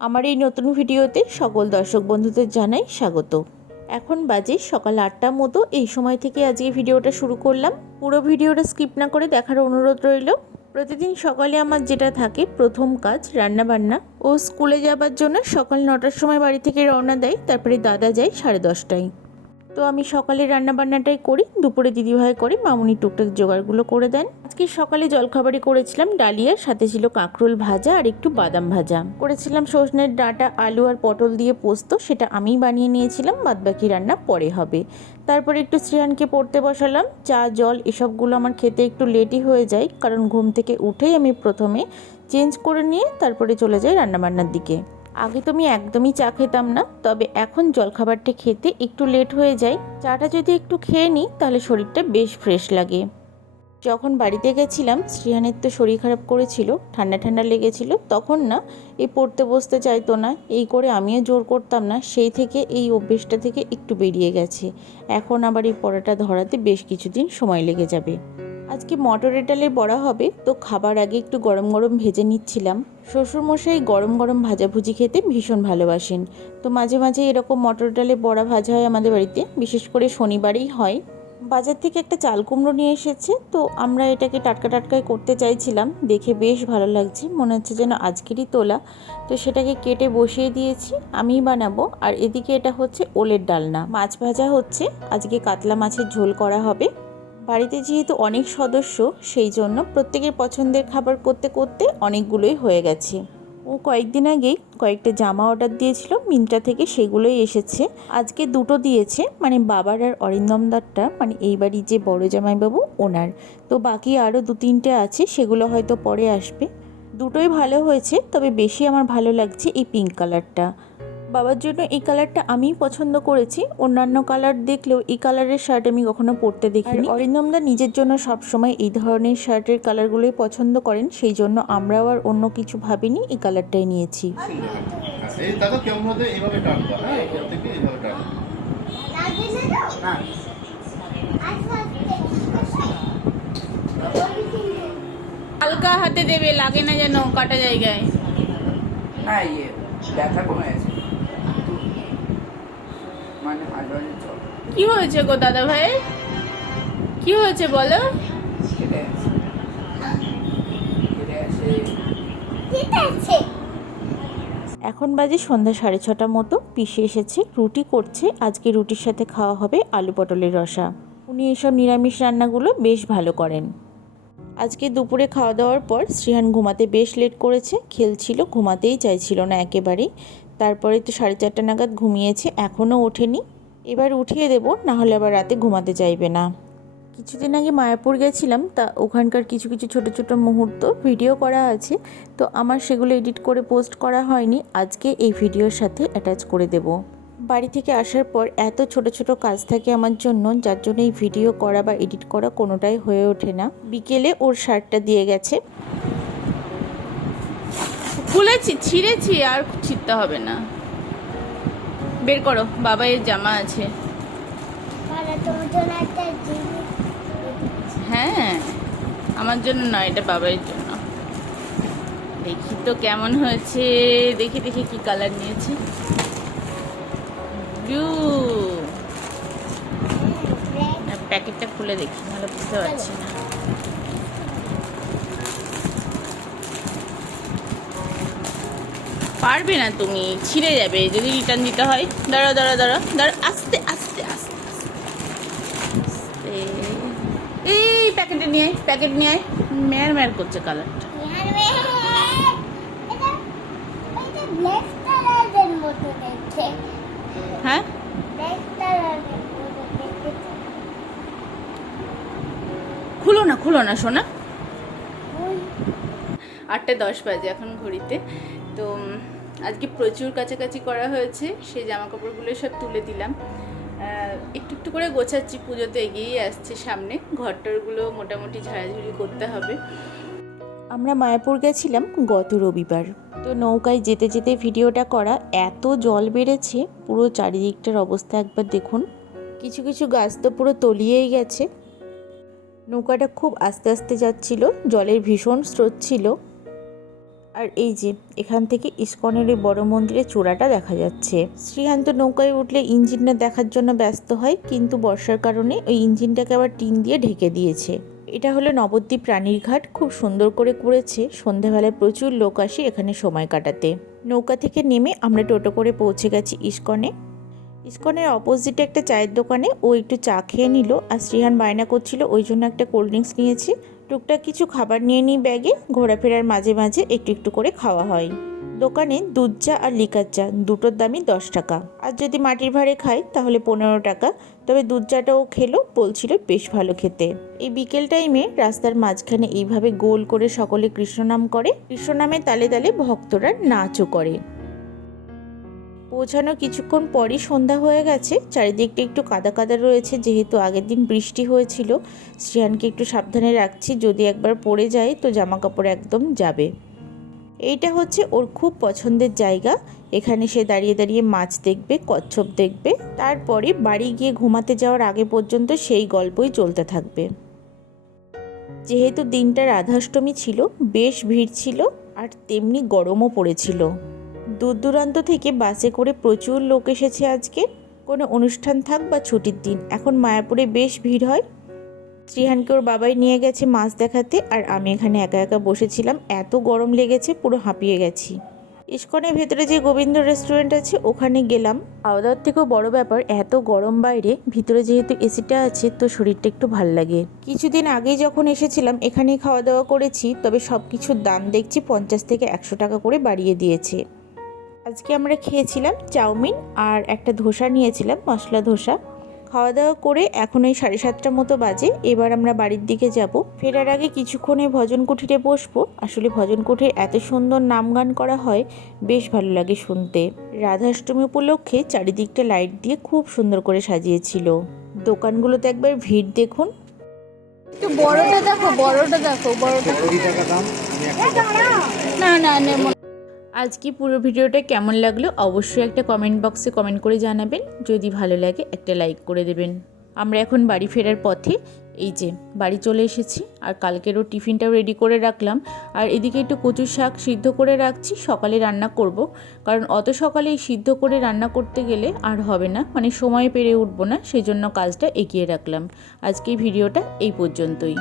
আমার এই নতুন ভিডিওতে সকল দর্শক বন্ধুদের জানাই স্বাগত। এখন বাজে সকাল 8টার মতো। এই সময় থেকে আজকে ভিডিওটা শুরু করলাম। পুরো ভিডিওটা স্কিপ না করে দেখার অনুরোধ রইল। প্রতিদিন সকালে আমার যেটা থাকে প্রথম কাজ রান্নাবান্না। ও স্কুলে যাবার জন্য সকাল 9টার সময় বাড়ি থেকে রওনা দেয়, তারপরে দাদা যায় 10:30টায়। তো আমি সকালে রান্নাবান্নাটাই করি, দুপুরে দিদিভাই করে, মামুনি টুকটাক জোগাড়গুলো করে দেন। আজকে সকালে জলখাবারে করেছিলাম ডালিয়া, সাথে ছিল কাঁকরোল ভাজা আর একটু বাদাম ভাজা। করেছিলাম সজনের ডাঁটা, আলু আর পটল দিয়ে পোস্ত, সেটা আমিই বানিয়ে নিয়েছিলাম, বাদবাকি রান্না পরে হবে। তারপরে একটু শ্রেয়ানকে পড়তে বসালাম। চা জল এসবগুলো আমার খেতে একটু লেটই হয়ে যায়, কারণ ঘুম থেকে উঠেই আমি প্রথমে চেঞ্জ করে নিয়ে তারপরে চলে যাই রান্নাবান্নার দিকে। আগে তো আমি একদমই চা খেতাম না, তবে এখন জলখাবারটা খেতে একটু লেট হয়ে যায়। চাটা যদি একটু খেয়ে নিই তাহলে শরীরটা বেশ ফ্রেশ লাগে। যখন বাড়িতে গেছিলাম, শ্রেয়ানের তো শরীর খারাপ করেছিল, ঠান্ডা ঠান্ডা লেগেছিল, তখন না এই পড়তে বসতে চাইতো না, এই করে আমিও জোর করতাম না, সেই থেকে এই অভ্যেসটা থেকে একটু বেরিয়ে গেছে। এখন আবার এই পড়াটা ধরাতে বেশ কিছুদিন সময় লেগে যাবে। আজকে মটরের ডালের বড়া হবে, তো খাবার আগে একটু গরম গরম ভেজে নিচ্ছিলাম। শ্বশুরমশাই গরম গরম ভাজাভুজি খেতে ভীষণ ভালোবাসেন, তো মাঝে মাঝে এরকম মটর ডালে বড়া ভাজা হয় আমাদের বাড়িতে, বিশেষ করে শনিবারেই হয়। বাজার থেকে একটা চাল কুমড়ো নিয়ে এসেছে, তো আমরা এটাকে টাটকা টাটকাই করতে চাইছিলাম, দেখে বেশ ভালো লাগছে, মনে হচ্ছে যেন আজকেরই তোলা। তো সেটাকে কেটে বসিয়ে দিয়েছি, আমিই বানাবো। আর এদিকে এটা হচ্ছে ওলের ডালনা, মাছ ভাজা হচ্ছে, আজকে কাতলা মাছের ঝোল করা হবে। বাড়িতে যেহেতু অনেক সদস্য, সেই জন্য প্রত্যেকের পছন্দের খাবার করতে করতে অনেকগুলোই হয়ে গেছে। ও কয়েকদিন আগেই কয়েকটা জামা অর্ডার দিয়েছিল মিন্ত্রা থেকে, সেগুলোই এসেছে। আজকে দুটো দিয়েছে, মানে বাবার আর অরিন্দমদারটা, মানে এই বাড়ির যে বড় জামাইবাবু ওনার। তো বাকি আরও 2-3টে আছে, সেগুলো হয়তো পরে আসবে। দুটোই ভালো হয়েছে, তবে বেশি আমার ভালো লাগছে এই পিঙ্ক কালারটা। বাবার জন্য এই কালারটা আমিই পছন্দ করেছি, অন্যান্য কালার দেখলেও এই কালারের শার্ট আমি কখনো পরতে দেখিনি। অরিন্দমদা নিজের জন্য সবসময় এই ধরনের শার্টের কালারগুলোই পছন্দ করেন, সেই জন্য আমরাও আর অন্য কিছু ভাবিনি, এই কালারটাই নিয়েছি। এই দেখো কেমন হতে এইভাবে টানবা, হ্যাঁ এখান থেকে এইভাবে টানবা। হালকা হাতে দেবে, লাগে না যেন কাটা জায়গায়। না ইয়ে ব্যথা কমে গেছে, মানে আগে চল কি হয়েছে গো দাদা ভাই, কি হয়েছে বলো? কেটে আছে। এখন বাজে সন্ধ্যা 6:30 মতো। পিসে এসেছে, রুটি করছে। আজকে রুটির সাথে খাওয়া হবে আলু পটলের রসা। উনি এসব নিরামিষ রান্নাগুলো বেশ ভালো করেন। আজকে দুপুরে খাওয়া দাওয়ার পর শ্রেয়ান ঘুমাতে বেশ লেট করেছে, খেলছিল, ঘুমাতেই চাইছিল না একেবারেই। তারপরে তো 4:30 নাগাদ ঘুমিয়েছে, এখনও ওঠেনি। এবার উঠিয়ে দেব, নাহলে আবার রাতে ঘুমাতে চাইবে না। কিছুদিন আগে মায়াপুর গেছিলাম, তা ওখানকার কিছু কিছু ছোট ছোট মুহূর্ত ভিডিও করা আছে, তো আমার সেগুলো এডিট করে পোস্ট করা হয়নি, আজকে এই ভিডিওর সাথে অ্যাটাচ করে দেব। বাড়ি থেকে আসার পর এত ছোট ছোট কাজ থাকে আমার জন্য, যার জন্য এই ভিডিও করা বা এডিট করা কোনোটাই হয়ে ওঠে না। বিকেলে ওর শার্টটা দিয়ে গেছে, খুলেছি, ছিঁড়েছি, আর ছিঁড়তে হবে না। বের করো, বাবাইয়ের জামা আছে। হ্যাঁ, আমার জন্য না, এটা বাবাইয়ের জন্য। দেখি তো কেমন হয়েছে, দেখি দেখি কি কালার নিয়েছি। ব্লু। প্যাকেটটা খুলে দেখি, ভালো বুঝতে পারছি না। পারবে না তুমি, ছিঁড়ে যাবে যদি রিটার্ন দিতে হয়। দাঁড়া দাঁড়া দাঁড়া দাঁড়া, আস্তে আস্তে আস্তে আস্তে। এই প্যাকেটে নিয়ে আয়, প্যাকেট নিয়ে আয়। ম্যার ম্যার করছে কালারটা। হ্যাঁ, খুলো না খুলো না সোনা। 8:10 বাজে এখন ঘড়িতে। তো আজকে প্রচুর কাছাকাছি করা হয়েছে, সেই জামা কাপড়গুলো সব তুলে দিলাম। একটু একটু করে গোছাচ্ছি, পুজো তো এগিয়েই আসছে সামনে, ঘরটরগুলো মোটামুটি ঝাড়াঝুড়ি করতে হবে। আমরা মায়াপুর গেছিলাম গত রবিবার। তো নৌকায় যেতে যেতে ভিডিওটা করা, এত জল বেড়েছে, পুরো চারিদিকটার অবস্থা একবার দেখুন। কিছু কিছু গাছ তো পুরো তলিয়েই গেছে। নৌকাটা খুব আস্তে আস্তে যাচ্ছিল, জলের ভীষণ স্রোত ছিল। আর এই যে এখান থেকে ইসকনের ওই বড় মন্দিরের চূড়াটা দেখা যাচ্ছে। শ্রীহান্ত নৌকায় উঠলে ইঞ্জিনটা দেখার জন্য ব্যস্ত হয়, কিন্তু বর্ষার কারণে ওই ইঞ্জিনটাকে আবার টিন দিয়ে ঢেকে দিয়েছে। এটা হলো নবদ্বীপ রানীর ঘাট, খুব সুন্দর করে করেছে। সন্ধ্যাবেলায় প্রচুর লোক আসে এখানে সময় কাটাতে। নৌকা থেকে নেমে আমরা টোটো করে পৌঁছে গেছি ইসকনে। ইসকনের অপোজিটে একটা চায়ের দোকানে ও একটু চা খেয়ে নিল, আর শ্রীহান বায়না করছিল ওই জন্য একটা কোল্ড ড্রিঙ্কস নিয়েছি। টুকটাক কিছু খাবার নিয়ে নিই ব্যাগে, ঘোরাফেরার মাঝে মাঝে একটু একটু করে খাওয়া হয়। দোকানে দুধ চা আর লিকার চা দুটোর দামই 10 টাকা, আর যদি মাটির ভাঁড়ে খাই তাহলে 15 টাকা। তবে দুধ চাটাও খেলো, বলছিল বেশ ভালো খেতে। এই বিকেল টাইমে রাস্তার মাঝখানে এইভাবে গোল করে সকলে কৃষ্ণনাম করে, কৃষ্ণনামের তালে তালে ভক্তরা নাচও করে। পৌঁছানো কিছুক্ষণ পরই সন্ধ্যা হয়ে গেছে। চারিদিকটা একটু কাদা কাদা রয়েছে, যেহেতু আগের দিন বৃষ্টি হয়েছিল। শ্রিয়ানকে একটু সাবধানে রাখছি, যদি একবার পড়ে যায় তো জামা কাপড় একদম যাবে। এইটা হচ্ছে ওর খুব পছন্দের জায়গা। এখানে সে দাঁড়িয়ে দাঁড়িয়ে মাছ দেখবে, কচ্ছপ দেখবে, তারপরে বাড়ি গিয়ে ঘুমাতে যাওয়ার আগে পর্যন্ত সেই গল্পই চলতে থাকবে। যেহেতু দিনটা রাধাষ্টমী ছিল, বেশ ভিড় ছিল, আর তেমনি গরমও পড়েছিল। দূর দূরান্ত থেকে বাসে করে প্রচুর লোক এসেছে আজকে। কোনো অনুষ্ঠান থাক বা ছুটির দিন, এখন মায়াপুরে বেশ ভিড় হয়। শ্রীহানকে ওর বাবাই নিয়ে গেছে মাছ দেখাতে, আর আমি এখানে একা একা বসেছিলাম। এত গরম লেগেছে, পুরো হাঁপিয়ে গেছি। ইসকনের ভেতরে যে গোবিন্দ রেস্টুরেন্ট আছে ওখানে গেলাম। খাওয়া দাওয়ার থেকেও বড় ব্যাপার, এত গরম বাইরে, ভিতরে যেহেতু এসিটা আছে তো শরীরটা একটু ভাল লাগে। কিছুদিন আগেই যখন এসেছিলাম এখানেই খাওয়া দাওয়া করেছি, তবে সব কিছুর দাম দেখছি 50 থেকে 100 টাকা করে বাড়িয়ে দিয়েছে। আজকে আমরা খেয়েছিলাম চাউমিন আর একটা ধোসা নিয়েছিলাম, মশলা ধোসা। খাওয়া দাওয়া করে এখন ওই 7:30 মতো বাজে। এবার আমরা বাড়ির দিকে যাব। ফেরার আগে কিছুক্ষণে ভজন কুঠিরে বসবো। আসলে ভজন কুঠির এত সুন্দর নাম গান করা হয়, বেশ ভালো লাগে শুনতে। রাধাষ্টমী উপলক্ষে চারিদিকটা লাইট দিয়ে খুব সুন্দর করে সাজিয়েছিল। দোকানগুলোতে একবার ভিড় দেখুন। একটু বড়টা দেখো, বড়টা দেখো, বড়টা না না নেব। আজকে পুরো ভিডিওটা কেমন লাগলো অবশ্যই একটা কমেন্ট বক্সে কমেন্ট করে জানাবেন। যদি ভালো লাগে একটা লাইক করে দেবেন। আমরা এখন বাড়ি ফেরার পথে। এই যে বাড়ি চলে এসেছি, আর কালকেরও টিফিনটাও রেডি করে রাখলাম। আর এদিকে একটু কচুর শাক সিদ্ধ করে রাখছি, সকালে রান্না করব। কারণ অত সকালেই সিদ্ধ করে রান্না করতে গেলে আর হবে না, মানে সময় পেরে উঠবো না, সেজন্য কাজটা এগিয়ে রাখলাম। আজকে ভিডিওটা এই পর্যন্তই।